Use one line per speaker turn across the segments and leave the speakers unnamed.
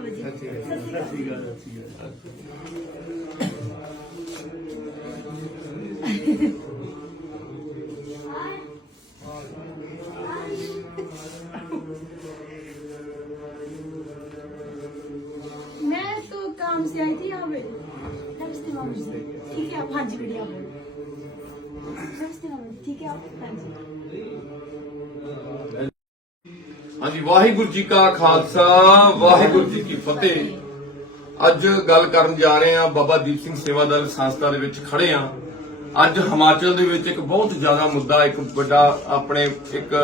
ਬਾਬਾ ਜੀ
ਸਤਿ ਸ਼੍ਰੀ ਅਕਾਲ ਸਤਿ ਸ਼੍ਰੀ ਅਕਾਲ ਸਤਿ ਸ਼੍ਰੀ ਅਕਾਲ
मैं तो काम से आई थी यहाँ पे नमस्ते मामा जी ठीक है आप हाँ जी बढ़िया बोलो नमस्ते मामा जी ठीक है आप हाँ जी
ਹਾਂਜੀ, ਵਾਹਿਗੁਰੂ ਜੀ ਕਾ ਖਾਲਸਾ, ਵਾਹਿਗੁਰੂ ਜੀ ਕੀ ਫਤਿਹ। ਅੱਜ ਗੱਲ ਕਰਨ ਜਾ ਰਹੇ ਹਾਂ ਬਾਬਾ ਦੀਪ ਸਿੰਘ ਸੇਵਾਦਾਰ ਸੰਸਥਾ ਦੇ ਵਿੱਚ ਖੜੇ ਹਾਂ। ਅੱਜ ਹਿਮਾਚਲ ਦੇ ਵਿੱਚ ਇੱਕ ਬਹੁਤ ਜ਼ਿਆਦਾ ਮੁੱਦਾ, ਇੱਕ ਵੱਡਾ ਆਪਣੇ ਇੱਕ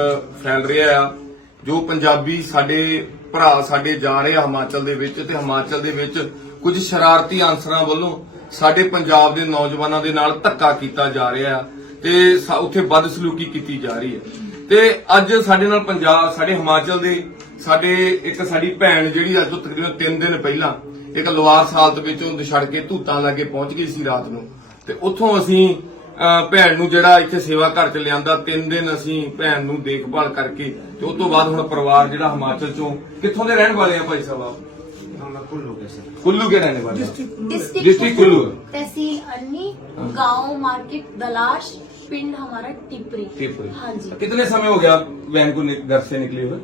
ਫੈਲ ਰਿਹਾ ਆ, ਜੋ ਪੰਜਾਬੀ ਸਾਡੇ ਭਰਾ, ਸਾਡੇ ਜਾ ਰਹੇ ਆ ਹਿਮਾਚਲ ਦੇ ਵਿੱਚ ਤੇ ਹਿਮਾਚਲ ਦੇ ਵਿੱਚ ਕੁਝ ਸ਼ਰਾਰਤੀ ਅਨਸਰਾਂ ਵੱਲੋਂ ਸਾਡੇ ਪੰਜਾਬ ਦੇ ਨੌਜਵਾਨਾਂ ਦੇ ਨਾਲ ਧੱਕਾ ਕੀਤਾ ਜਾ ਰਿਹਾ ਆ ਤੇ ਉੱਥੇ ਬਦਸਲੂਕੀ ਕੀਤੀ ਜਾ ਰਹੀ ਹੈ। ਤੇ ਅੱਜ ਸਾਡੇ ਨਾਲ ਪੰਜਾਬ ਸਾਡੇ ਹਿਮਾਚਲ ਦੇ ਸਾਡੇ ਇੱਕ ਸਾਡੀ ਭੈਣ ਜਿਹੜੀ ਅੱਜ ਤੋਂ ਤਕਰੀਬਨ 3 ਦਿਨ ਪਹਿਲਾਂ ਇੱਕ ਲਵਾਰ ਸਾਲਤ ਵਿੱਚ ਉਹ ਛੱਡ ਕੇ ਧੂਤਾਂ ਲਾਗੇ ਪਹੁੰਚ ਗਈ ਸੀ ਰਾਤ ਨੂੰ ਤੇ ਉੱਥੋਂ ਅਸੀਂ ਅਹ, ਭੈਣ ਨੂੰ ਜਿਹੜਾ ਇੱਥੇ ਸੇਵਾ ਘਰ ਚ ਲਿਆਂਦਾ 3 ਦਿਨ ਅਸੀਂ ਭੈਣ ਨੂੰ ਦੇਖਭਾਲ ਕਰਕੇ ਤੇ ਉਸ ਤੋਂ ਬਾਅਦ ਹੁਣ ਪਰਿਵਾਰ ਜਿਹੜਾ ਹਿਮਾਚਲ ਚੋਂ ਕਿੱਥੋਂ ਦੇ ਰਹਿਣ ਵਾਲੇ ਆ ਭਾਈ ਸਾਹਿਬ ਆਪ ਕੁੱਲੂ के रहने वाले हैं।
डिस्ट्रिक्ट
डिस्ट्रिक्ट कुल्लू
तहसील अन्नी गांव मार्केट दलाश पिंड हमारा टिपरी
त्रिपुरी
हाँ जी
कितने समय हो गया वैन को नि- घर से निकले हुए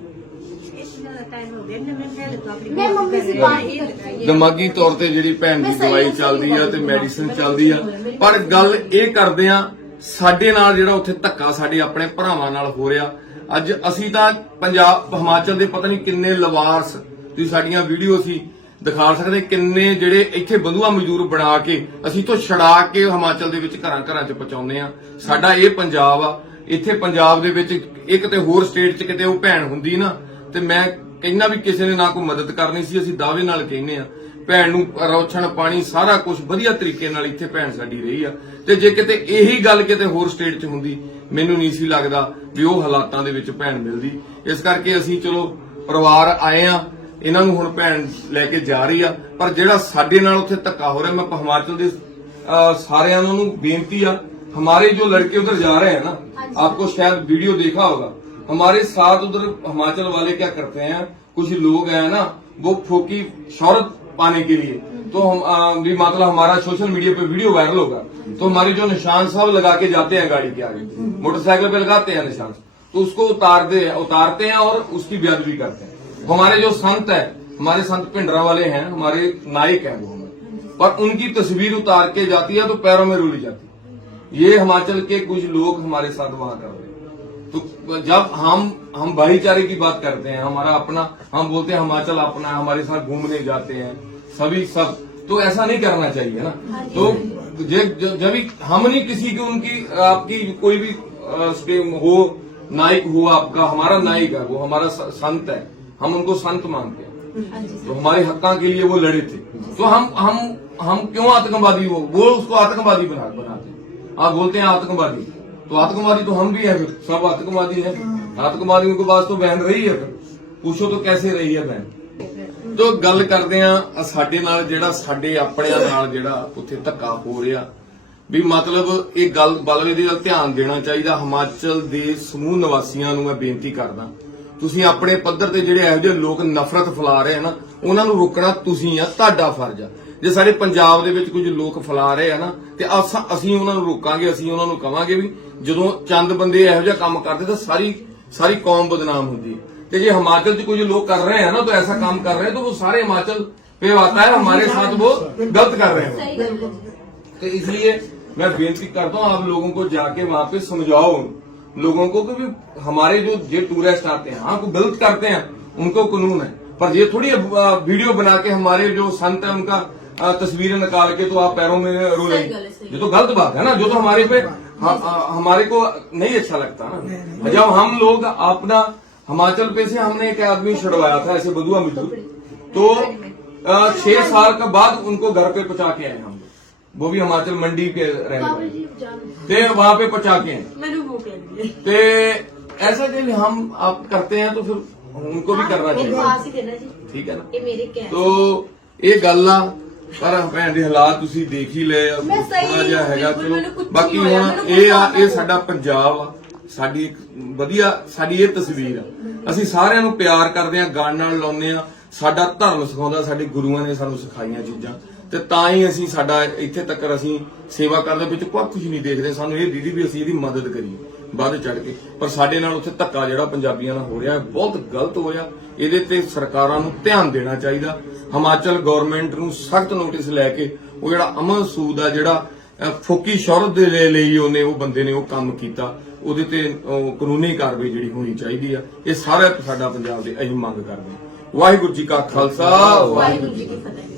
मैं मम्मी से बात ही करती हूँ।
ਦਿਮਾਗੀ ਤੌਰ ਤੇ ਜਿਹੜੀ ਭੈਣ ਦੀ
ਮੈਂ ਸਹੀ
ਦਵਾਈ
ਸਹੀ
ਚੱਲਦੀ ਆ ਤੇ
ਬੋਲਦੀ
ਮੈਡੀਸਿਨ
ਹਾਂ।
ਚੱਲਦੀ ਆ ਪਰ ਗੱਲ ਇਹ ਕਰਦੇ ਆ ਸਾਡੇ ਨਾਲ ਜਿਹੜਾ ਉੱਥੇ ਧੱਕਾ ਸਾਡੇ ਆਪਣੇ ਭਰਾਵਾਂ ਨਾਲ ਹੋ ਰਿਹਾ ਅੱਜ ਅਸੀਂ ਤਾਂ ਪੰਜਾਬ ਹਿਮਾਚਲ ਦੇ ਪਤਾ ਨਹੀਂ ਕਿੰਨੇ ਲਵਾਰਸ ਤੁਸੀਂ ਸਾਡੀਆਂ ਵੀਡੀਓ ਅਸੀਂ ਦਿਖਾ ਸਕਦੇ ਕਿੰਨੇ ਜਿਹੜੇ ਇੱਥੇ ਬੰਧੂਆ ਮਜ਼ਦੂਰ ਬਣਾ ਕੇ ਅਸੀਂ ਤੋਂ ਛੜਾ ਕੇ ਹਿਮਾਚਲ ਦੇ ਵਿੱਚ ਘਰਾਂ ਘਰਾਂ 'ਚ ਪਹੁੰਚਾਉਂਦੇ ਆ ਸਾਡਾ ਇਹ ਪੰਜਾਬ ਆ। ਇੱਥੇ ਪੰਜਾਬ ਦੇ ਵਿੱਚ ਇੱਕ ਤੇ ਹੋਰ ਸਟੇਟ 'ਚ ਕਿਤੇ ਉਹ ਭੈਣ ਹੁੰਦੀ ਨਾ, ਤੇ ਮੈਂ ਕਹਿੰਦਾ ਵੀ ਕਿਸੇ ਨੇ ਨਾ ਕੋਈ ਮਦਦ ਕਰਨੀ ਸੀ, ਅਸੀਂ ਦਾਅਵੇ ਨਾਲ ਕਹਿੰਦੇ ਆ ਭੈਣ ਨੂੰ ਰੌਛਣ ਪਾਣੀ ਸਾਰਾ ਕੁਝ ਵਧੀਆ ਤਰੀਕੇ ਨਾਲ ਇੱਥੇ ਭੈਣ ਸਾਡੀ ਰਹੀ ਆ। ਤੇ ਜੇ ਕਿਤੇ ਇਹੀ ਗੱਲ ਕਿਤੇ ਹੋਰ ਸਟੇਟ 'ਚ ਹੁੰਦੀ, ਮੈਨੂੰ ਨਹੀਂ ਸੀ ਲੱਗਦਾ ਵੀ ਉਹ ਹਾਲਾਤਾਂ ਦੇ ਵਿੱਚ ਭੈਣ ਮਿਲਦੀ। ਇਸ ਕਰਕੇ ਅਸੀਂ ਚਲੋ ਪਰਿਵਾਰ ਆਏ ਆ ਇਹਨਾਂ ਨੂੰ ਹੁਣ ਭੈਣ ਲੈ ਕੇ ਜਾ ਰਹੀ ਆ ਪਰ ਜਿਹੜਾ ਸਾਡੇ ਨਾਲ ਉੱਥੇ ਧੱਕਾ ਹੋ ਰਿਹਾ ਮੈਂ ਹਿਮਾਚਲ ਦੇ ਅਹ, ਸਾਰਿਆਂ ਨੂੰ ਬੇਨਤੀ ਆ हमारे जो लड़के उधर जा रहे हैं ना
हाँ जी।
आपको शायद वीडियो देखा होगा हमारे साथ उधर हिमाचल वाले क्या करते हैं कुछ लोग हैं ना वो फोकी शौहरत पाने के लिए तो हम आ, भी मतलब हमारा सोशल मीडिया पे वीडियो वायरल होगा तो हमारे जो निशान साहब लगा के जाते हैं गाड़ी के आगे मोटरसाइकिल पे लगाते हैं निशान तो उसको उतारते उतारते हैं और उसकी बेअदबी करते हैं हमारे जो संत है, हमारे संत पिंडरा वाले हैं, हमारे नायक हैं वो हमारे पर उनकी तस्वीर उतार के जाती है तो पैरों में रुली जाती है। ये हिमाचल के कुछ लोग हमारे साथ वहाँ कर रहे हैं। तो जब हम हम भाईचारे की बात करते हैं, हमारा अपना, हम बोलते हैं हिमाचल अपना है, हमारे साथ घूमने जाते हैं, सभी, सब। तो ऐसा नहीं करना चाहिए ना। तो जब हम नहीं किसी की, उनकी, आपकी कोई भी हो, नायक हो आपका, हमारा नायक है वो, हमारा संत है। हम उनको संत मानते हैं
हाँ जी
तो हमारे हक्का के लिए वो लड़े थे तो हम हम हम क्यों आतंकवादी हो वो उसको आतंकवादी बना बनाते हैं आप बोलते हैं आतंकवादी तो आतंकवादी तो हम भी हैं फिर सब आतंकवादी हैं आतंकवादियों के पास तो बहन रही है फिर पूछो तो कैसे रही है बहन ਜੋ ਗੱਲ ਕਰਦੇ ਆ ਸਾਡੇ ਨਾਲ ਜਿਹੜਾ ਸਾਡੇ ਆਪਣਿਆਂ ਨਾਲ ਜਿਹੜਾ ਉੱਥੇ ਧੱਕਾ ਹੋ ਰਿਹਾ ਵੀ ਮਤਲਬ ਇਹ ਗੱਲ ਬਲਵੇ ਦੀ ਵੱਲ ਧਿਆਨ ਦੇਣਾ ਚਾਹੀਦਾ ਹਿਮਾਚਲ ਦੇ ਸਮੂਹ ਨਿਵਾਸੀਆਂ ਨੂੰ ਮੈਂ ਬੇਨਤੀ ਕਰਦਾ ਤੁਸੀਂ ਆਪਣੇ ਪੱਧਰ ਤੇ ਜਿਹੜੇ ਇਹੋ ਜਿਹੇ ਲੋਕ ਨਫ਼ਰਤ ਫੈਲਾ ਰਹੇ ਆ ਨਾ ਉਹਨਾਂ ਨੂੰ ਰੋਕਣਾ ਤੁਸੀਂ ਆ ਤੁਹਾਡਾ ਫਰਜ਼ ਆ ਜੇ ਸਾਡੇ ਪੰਜਾਬ ਦੇ ਵਿੱਚ ਕੁਝ ਲੋਕ ਫੈਲਾ ਰਹੇ ਆ ਨਾ ਤੇ ਅਸਾਂ- ਅਸੀਂ ਉਹਨਾਂ ਨੂੰ ਰੋਕਾਂਗੇ ਅਸੀਂ ਉਹਨਾਂ ਨੂੰ ਕਵਾਂਗੇ ਵੀ ਜਦੋਂ ਚੰਦ ਬੰਦੇ ਇਹੋ ਜਿਹਾ ਕੰਮ ਕਰਦੇ ਤਾਂ ਸਾਰੀ ਸਾਰੀ ਕੌਮ ਬਦਨਾਮ ਹੁੰਦੀ ਹੈ ਤੇ ਜੇ हिमाचल से कुछ लोग कर रहे हैं ना तो ऐसा काम कर रहे हैं तो वो सारे हिमाचल पे आता है हमारे साथ वो गलत कर रहे हैं
सही गल है जी।
तो इसलिए मैं बेनती करता हूँ आप लोगों को जाके वहां पे समझाओ लोगों को कि भी हमारे जो ये टूरिस्ट आते हैं हाँ को गलत करते हैं उनको कानून है। पर ये थोड़ी वीडियो बना के हमारे जो संत है उनका तस्वीरें निकाल के तो आप पैरों में रो
गल
ये तो गलत बात है ना जो तो हमारे पे हमारे को नहीं अच्छा लगता ना। जब हम लोग अपना हिमाचल पे से हमने एक आदमी छुड़वाया था ऐसे बदुआ मजदूर तो छह साल के बाद उनको घर पे पहुँचा के आए हम। वो भी हिमाचल मंडी के रहने
बाबा
वाले
जी जान
थे वहां पे पहुंचा के आए
मैंने भूख लगी है
ते ऐसा कि हम आप करते हैं तो फिर उनको भी करना
मेरे
चाहिए
पास ही देना जी
ठीक है ना
ये मेरे क्या
ਤੋ ਇਹ ਗੱਲ ਆ ਪਰ ਭੈਣ ਦੇ ਹਾਲਾਤ ਤੁਸੀਂ ਦੇਖ ਹੀ ਲਏ ਆ
ਮੈਂ ਸਹੀ
ਥੋੜ੍ਹਾ ਜਿਹਾ ਹੈਗਾ
ਬਿਲਕੁਲ,
ਚਲੋ
ਮੈਨੂੰ ਕੁਛ ਨਹੀਂ
ਬਾਕੀ
ਹੋਇਆ,
ਹੁਣ
ਮੈਨੂੰ
ਇਹ ਆ
ਕੁਛ
ਇਹ ਸਾਡਾ ਪੰਜਾਬ ਆ ਸਾਡੀ ਇੱਕ ਵਧੀਆ ਸਾਡੀ ਇਹ ਤਸਵੀਰ ਆ ਅਸੀਂ ਸਾਰਿਆਂ ਨੂੰ ਪਿਆਰ ਕਰਦੇ ਆ ਗਾਣ ਨਾਲ ਲਾਉਂਦੇ ਆ ਸਾਡਾ ਧਰਮ ਸਿਖਾਉਂਦਾ ਸਾਡੇ ਗੁਰੂਆਂ ਨੇ ਸਾਨੂੰ ਸਿਖਾਈਆਂ ਚੀਜ਼ਾਂ ਤੇ ਤਾਂ ਹੀ ਅਸੀਂ ਸਾਡਾ ਇੱਥੇ ਤੱਕ ਅਸੀਂ ਸੇਵਾ ਕਰਨ ਦੇ ਵਿੱਚ ਕੋਈ ਕੁਝ ਨਹੀਂ ਦੇਖਦੇ। ਸਾਨੂੰ ਇਹ ਦੀਦੀ ਵੀ ਅਸੀਂ ਇਹਦੀ ਮਦਦ ਕਰੀਏ ਵੱਧ ਚੜ ਕੇ। ਪਰ ਸਾਡੇ ਨਾਲ ਉੱਥੇ ਧੱਕਾ ਜਿਹੜਾ ਪੰਜਾਬੀਆਂ ਨਾਲ ਹੋ ਰਿਹਾ ਹੈ ਬਹੁਤ ਗਲਤ ਹੋ ਰਿਹਾ ਇਹਦੇ ਤੇ ਸਰਕਾਰਾਂ ਨੂੰ ਧਿਆਨ ਦੇਣਾ ਚਾਹੀਦਾ। ਹਿਮਾਚਲ ਗਵਰਨਮੈਂਟ ਨੂੰ ਸਖਤ ਨੋਟਿਸ ਲੈ ਕੇ ਉਹ ਜਿਹੜਾ ਅਮਨ ਸੂਦ ਆ ਜਿਹੜਾ ਫੋਕੀ ਸ਼ੌਹਰਤ ਦੇ ਲਈ- ਉਹਨੇ ਉਹ ਬੰਦੇ ਨੇ ਉਹ ਕੰਮ ਕੀਤਾ। ਉਹਦੇ ਤੇ ਕਾਨੂੰਨੀ ਕਾਰਵਾਈ ਜਿਹੜੀ ਹੋਣੀ ਚਾਹੀਦੀ ਆ। ਇਹ ਸਾਰਾ ਸਾਡਾ ਪੰਜਾਬ ਦੇ ਅਸੀਂ ਮੰਗ ਕਰਦੇ ਵਾਹਿਗੁਰੂ ਜੀ ਕਾ ਖਾਲਸਾ
ਵਾਹਿਗੁਰੂ ਜੀ ਕੀ ਫਤਿਹ।